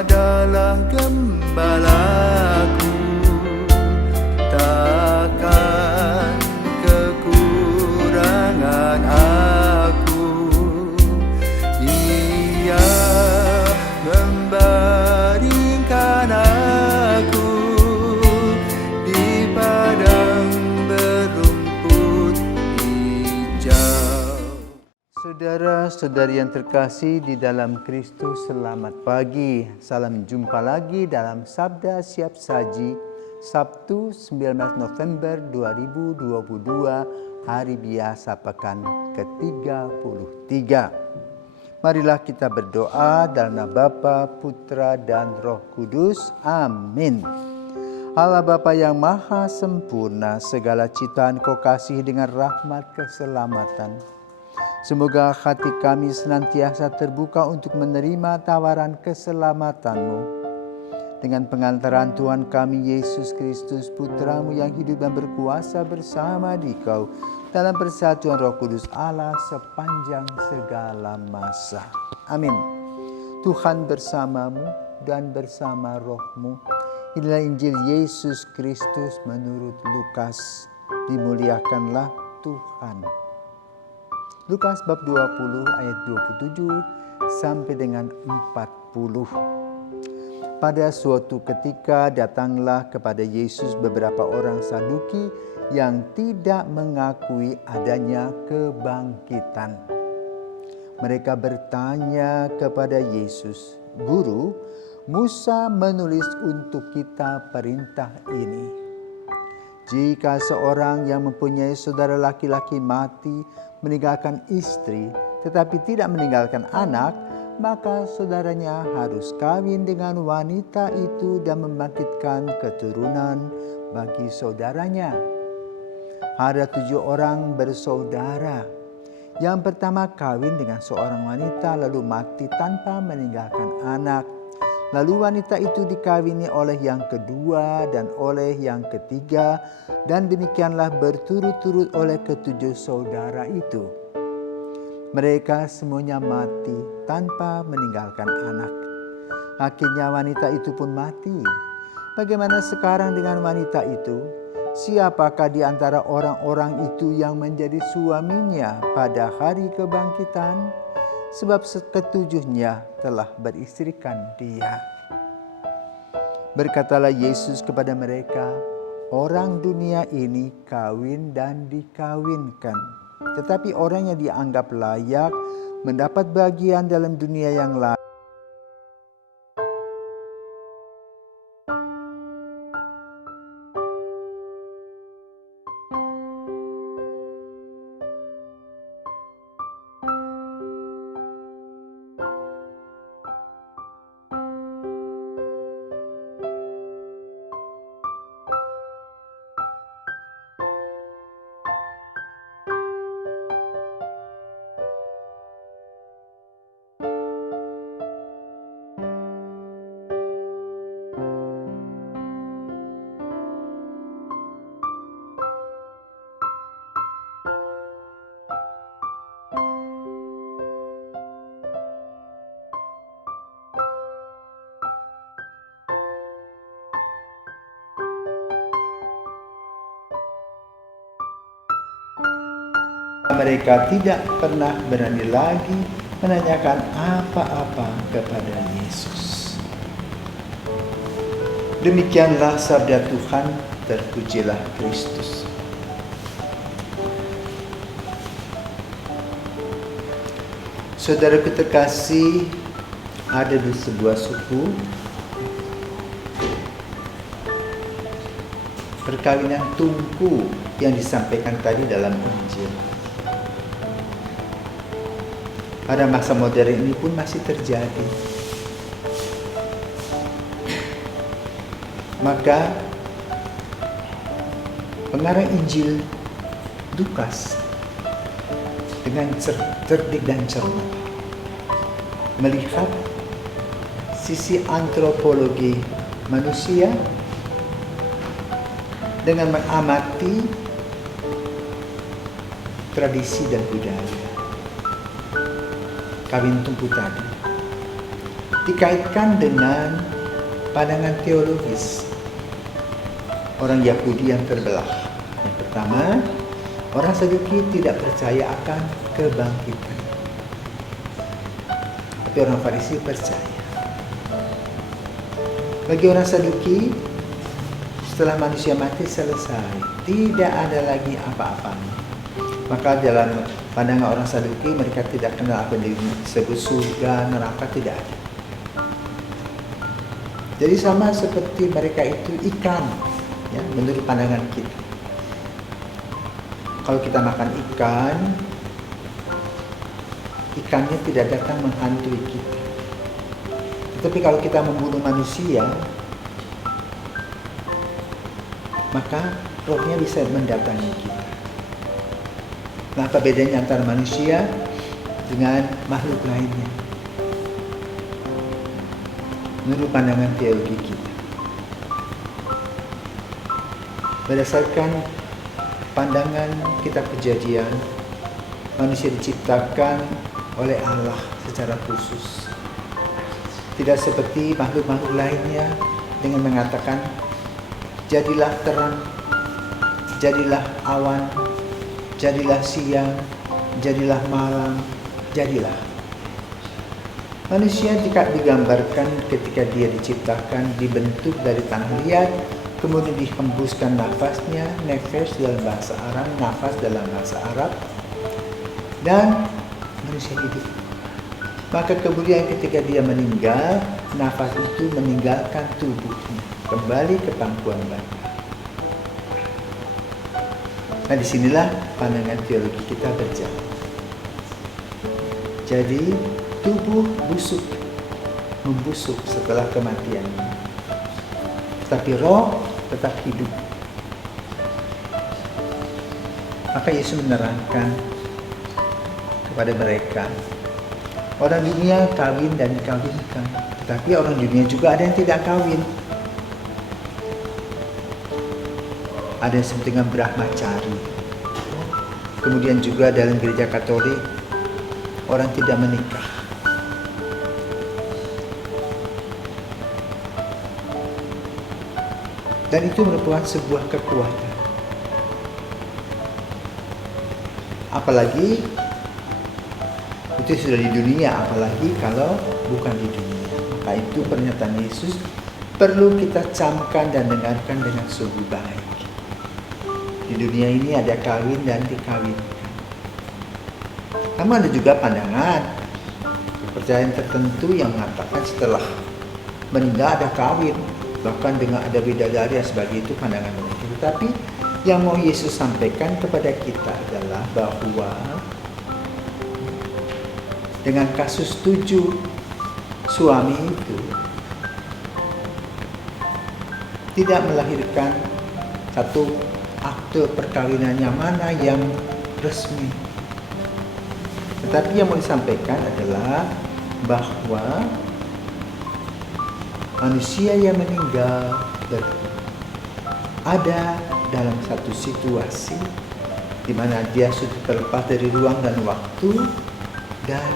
adalah gembalaku, takkan kekurangan aku. Ia membaringkan aku di padang berumput hijau. Saudara-saudari yang terkasih di dalam Kristus, selamat pagi. Salam jumpa lagi dalam Sabda Siap Saji, Sabtu 19 November 2022, hari biasa pekan ke-33. Marilah kita berdoa dalam nama Bapa, Putra, dan Roh Kudus. Amin. Allah Bapa yang Maha Sempurna, segala ciptaan Kau kasih dengan rahmat keselamatan. Semoga hati kami senantiasa terbuka untuk menerima tawaran keselamatan-Mu. Dengan pengantaran Tuhan kami Yesus Kristus, Putra-Mu yang hidup dan berkuasa bersama Dikau dalam persatuan Roh Kudus Allah sepanjang segala masa. Amin. Tuhan bersamamu dan bersama rohmu. Inilah Injil Yesus Kristus menurut Lukas. Dimuliakanlah Tuhan. Lukas bab 20 ayat 27 sampai dengan 40. Pada suatu ketika datanglah kepada Yesus beberapa orang Saduki yang tidak mengakui adanya kebangkitan. Mereka bertanya kepada Yesus, "Guru, Musa menulis untuk kita perintah ini. Jika seorang yang mempunyai saudara laki-laki mati, meninggalkan istri, tetapi tidak meninggalkan anak, maka saudaranya harus kawin dengan wanita itu dan membangkitkan keturunan bagi saudaranya. Ada 7 orang bersaudara. Yang pertama kawin dengan seorang wanita lalu mati tanpa meninggalkan anak. Lalu wanita itu dikawini oleh yang kedua dan oleh yang ketiga, dan demikianlah berturut-turut oleh ke-7 saudara itu. Mereka semuanya mati tanpa meninggalkan anak. Akhirnya wanita itu pun mati. Bagaimana sekarang dengan wanita itu? Siapakah di antara orang-orang itu yang menjadi suaminya pada hari kebangkitan? Sebab ketujuhnya telah beristrikan dia." Berkatalah Yesus kepada mereka, "Orang dunia ini kawin dan dikawinkan. Tetapi orang yang dianggap layak mendapat bagian dalam dunia yang lain, mereka tidak pernah berani lagi menanyakan apa-apa kepada Yesus." Demikianlah sabda Tuhan, terpujilah Kristus. Saudaraku terkasih, ada di sebuah suku perkawinan tungku yang disampaikan tadi dalam Injil. Pada masa modern ini pun masih terjadi. Maka pengarang Injil Lukas dengan cerdik dan cermat melihat sisi antropologi manusia dengan mengamati tradisi dan budaya kawin tungku tadi. dikaitkan dengan pandangan teologis orang Yahudi yang terbelah. Yang pertama, orang Saduki tidak percaya akan kebangkitan, tapi orang Farisi percaya. Bagi orang Saduki, setelah manusia mati selesai, tidak ada lagi apa-apanya. Maka dalam pandangan orang Saduki, mereka tidak kenal apa yang disebut surga, neraka, tidak ada. Jadi sama seperti mereka itu ikan, ya, menurut pandangan kita. Kalau kita makan ikan, ikannya tidak datang menghantui kita. Tetapi kalau kita membunuh manusia, maka rohnya bisa mendatangi kita. Nah, apa bedanya antara manusia dengan makhluk lainnya? Menurut pandangan teologi kita, berdasarkan pandangan kitab Kejadian, manusia diciptakan oleh Allah secara khusus. Tidak seperti makhluk-makhluk lainnya dengan mengatakan, jadilah terang, jadilah awan, jadilah siang, jadilah malam, jadilah. Manusia jika digambarkan ketika dia diciptakan, dibentuk dari tanah liat, kemudian dihembuskan nafasnya, nefes dalam bahasa Arab, nafas dalam bahasa Arab, dan manusia hidup. Maka kemudian ketika dia meninggal, nafas itu meninggalkan tubuhnya, kembali ke pangkuan badan. Nah, disinilah pandangan teologi kita berjalan. Jadi tubuh busuk, membusuk setelah kematiannya, tapi roh tetap hidup. Maka Yesus menerangkan kepada mereka, orang dunia kawin dan dikawinkan, tetapi orang dunia juga ada yang tidak kawin. Ada yang disebut dengan brahmacari. Kemudian juga dalam gereja Katolik, orang tidak menikah. Dan itu merupakan sebuah kekuatan. Apalagi itu sudah di dunia, apalagi kalau bukan di dunia. Maka itu pernyataan Yesus perlu kita camkan dan dengarkan dengan sungguh baik. Di dunia ini ada kawin dan dikawinkan. Namun ada juga pandangan kepercayaan tertentu yang mengatakan setelah meninggal ada kawin, bahkan dengan ada bidadari dan sebagainya, itu pandangan mereka. Tetapi yang mau Yesus sampaikan kepada kita adalah bahwa dengan kasus 7 suami itu tidak melahirkan satu akte perkawinannya mana yang resmi. Tetapi yang mau disampaikan adalah bahwa manusia yang meninggal ada dalam satu situasi di mana dia sudah terlepas dari ruang dan waktu dan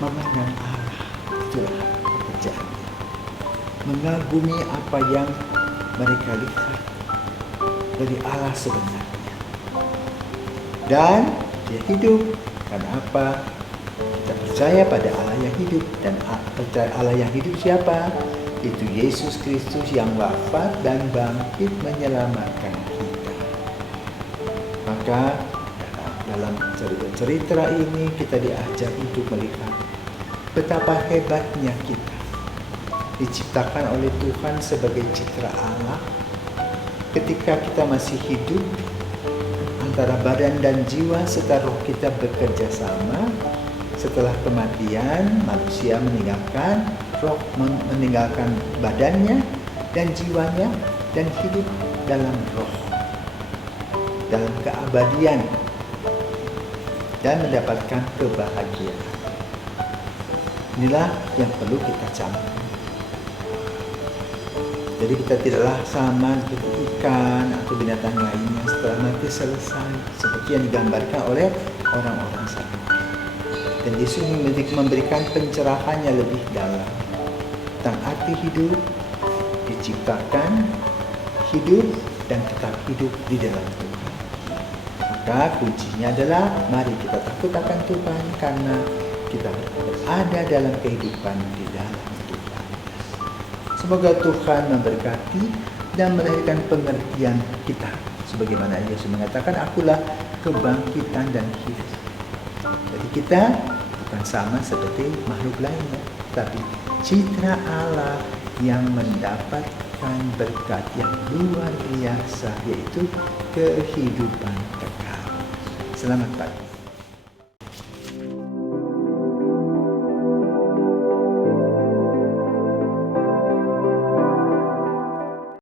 memandang Allah. Itulah pekerjaannya, mengagumi apa yang mereka lihat dari Allah sebenarnya. Dan dia hidup. Karena apa? Kita percaya pada Allah yang hidup. Dan percaya Allah yang hidup siapa? Itu Yesus Kristus yang wafat dan bangkit menyelamatkan kita. Maka dalam cerita ini kita diajak untuk melihat betapa hebatnya kita diciptakan oleh Tuhan sebagai citra Allah. Ketika kita masih hidup, antara badan dan jiwa serta roh kita bekerja sama. Setelah kematian, manusia meninggalkan roh, meninggalkan badannya dan jiwanya dan hidup dalam roh, dalam keabadian dan mendapatkan kebahagiaan. Inilah yang perlu kita camkan. Jadi kita tidaklah sama seperti ikan atau binatang lainnya setelah mati selesai, seperti yang digambarkan oleh orang-orang Saduki. Dan Yesus memberikan pencerahannya lebih dalam. tentang arti hidup, diciptakan, hidup, dan tetap hidup di dalam Tuhan. Maka kuncinya adalah mari kita takut akan Tuhan karena kita berada dalam kehidupan di dalam Tuhan. Semoga Tuhan memberkati dan melahirkan pengertian kita. Sebagaimana Yesus mengatakan, akulah kebangkitan dan hidup. Jadi kita bukan sama seperti makhluk lainnya, tapi citra Allah yang mendapatkan berkat yang luar biasa, yaitu kehidupan kekal. Selamat pagi.